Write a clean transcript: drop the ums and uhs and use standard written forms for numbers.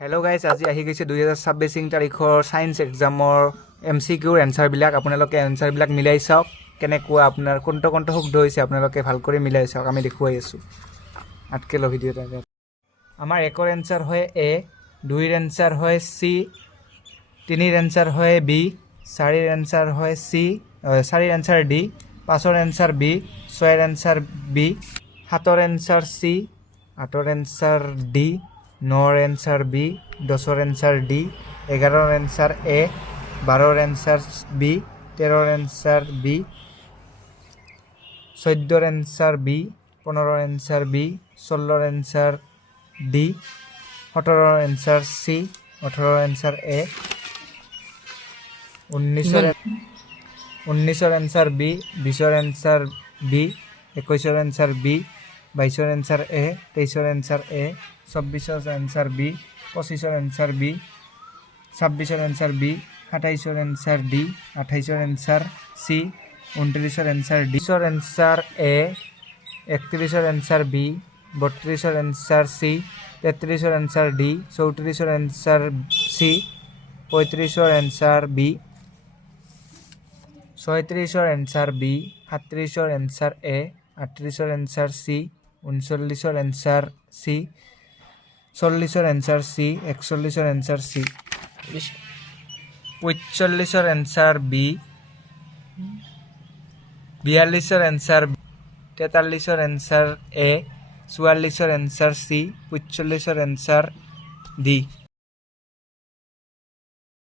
Hello' guys, আজি আহি গৈছে 2026 তাৰিখৰ ছায়েন্স এক্সামৰ MCQৰ এনচাৰবিলাক। আপোনালোকে এনচাৰবিলাক মিলাই চাওক, কেনেকুৱা আপোনাৰ কোনটো শুদ্ধ হৈছে আপোনালোকে ভাল কৰি মিলাই চাওক। আমি দেখুৱাই আছোঁ। আটকে ল ভিডিঅ'টা। আমাৰ একৰ এনচাৰ হয় A, 2ৰ এনচাৰ হয় C, 3ৰ এনচাৰ হয় B, 4ৰ এনচাৰ হয় C, 4ৰ এনচাৰ D, 5ৰ এনচাৰ B, 6ৰ এনচাৰ B, 7ৰ এনচাৰ C, 8ৰ এনচাৰ D, 9ৰ এনচাৰ B, 10ৰ এনচাৰ D, 11ৰ এনচাৰ A, 12ৰ এনচাৰ B, 13ৰ এনচাৰ B, 14ৰ এনচাৰ B, 15ৰ এনচাৰ B, 16ৰ এনচাৰ D, 17ৰ এনচাৰ C, 18ৰ এনচাৰ A, 19ৰ এনচাৰ B, 20ৰ এনচাৰ B, 21ৰ এনচাৰ B, 22ৰ এনচাৰ A, 23ৰ এনচাৰ A, 24ৰ এনচাৰ B, 25ৰ এনচাৰ B, 26ৰ এনচাৰ B, 27ৰ এনচাৰ D, 28ৰ এনচাৰ C, 29ৰ এনচাৰ D, 30ৰ এনচাৰ A, 31ৰ এনচাৰ B, 32ৰ এনচাৰ C, 33ৰ এনচাৰ D, 34ৰ এনচাৰ C, 35ৰ এনচাৰ B, 36ৰ এনচাৰ B, 37ৰ এনচাৰ A, 38ৰ এনচাৰ C, 39ৰ এনচাৰ C, 40ৰ এনচাৰ C, 41ৰ এনচাৰ C, 45ৰ এনচাৰ B, 42ৰ এনচাৰ B, 43ৰ এনচাৰ A, 44ৰ এনচাৰ C, 45ৰ এনচাৰ D।